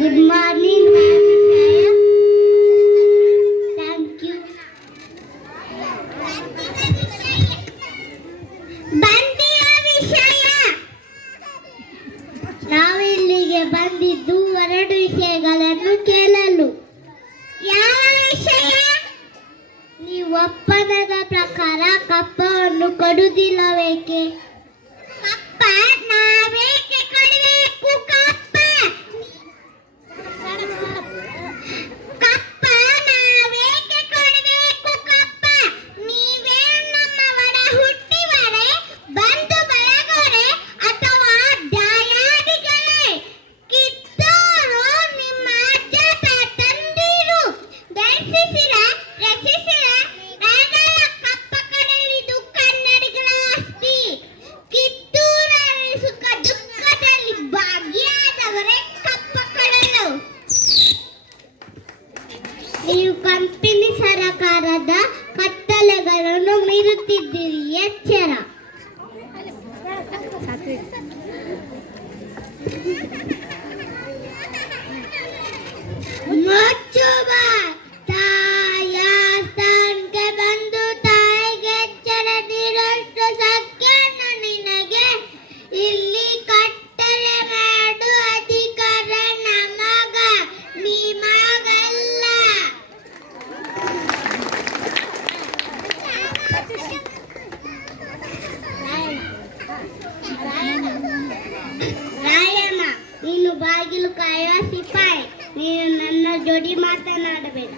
Good morning, Ma'am. Thank you. ಬಂದಿಯ ವಿಷಯ ನಾವಿಲ್ಲಿಗೆ ಬಂದಿದ್ದು ಎರಡು ವಿಷಯಗಳನ್ನು ಕೇಳಲು. ಯಾವ ವಿಷಯ? ನೀವು ಒಪ್ಪಂದದ ಪ್ರಕಾರ ಕಪ್ಪವನ್ನು ಕೊಡುವುದಿಲ್ಲವೇಕೆ? ಕಪ್ಪ ನಾವೇಕೆ ಕೊಡಬೇಕು? ಕಪ್ಪ ನಾವೇಕೆ ಕೊಡಬೇಕು? ಕಪ್ಪ ನೀವೇ ನಮ್ಮ ಒಡ ಹುಟ್ಟಿವರೆ, ಬಂಧು ಬಳಗರೆ ಅಥವಾ ದಾಯಾದಿಗಳೇ? ಕಿತ್ತೂರು ನಿಮ್ಮ ಅಜ್ಜ ತಂದಿರು ಬೆಳೆಸಿಸಿರ ರಚಿಸಿರ ನಾವೆಲ್ಲ ಕಪ್ಪ ಕಡಲಿದು ಕನ್ನಡಿಗರ ಆಸ್ತಿ. ಕಿತ್ತೂರಲ್ಲಿ ಸುಖ ದುಃಖದಲ್ಲಿ ಭಾಗಿಯಾದವರೇ ಕಪ್ಪ ಕಡಲು. ನೀವು ಕಂಪನಿ ಸರಕಾರದ ಕಟ್ಟಳೆಗಳನ್ನು ಮೀರುತ್ತಿದ್ದೀರಿ, ಎಚ್ಚರ. ಮುಚ್ಚುವ ತಾಯ ಸ್ಥಾನಕ್ಕೆ ಬಂದು ತಾಯಿಗೆ ಎಚ್ಚರ ನೀಡಷ್ಟು ಸತ್ಯನ ನಿನಗೆ ಇಲ್ಲಿ ಕಟ್ಟಲೆ ಮಾಡು ಅಧಿಕಾರ ನಮಗ ನಿಮಗಲ್ಲ. ರಾಯಣ್ಣ, ನೀನು ಬಾಗಿಲು ಕಾಯುವ ಸಿಪಾಯಿ, ನೀನು ನನ್ನ ಜೋಡಿ ಮಾತನಾಡಬೇಡ.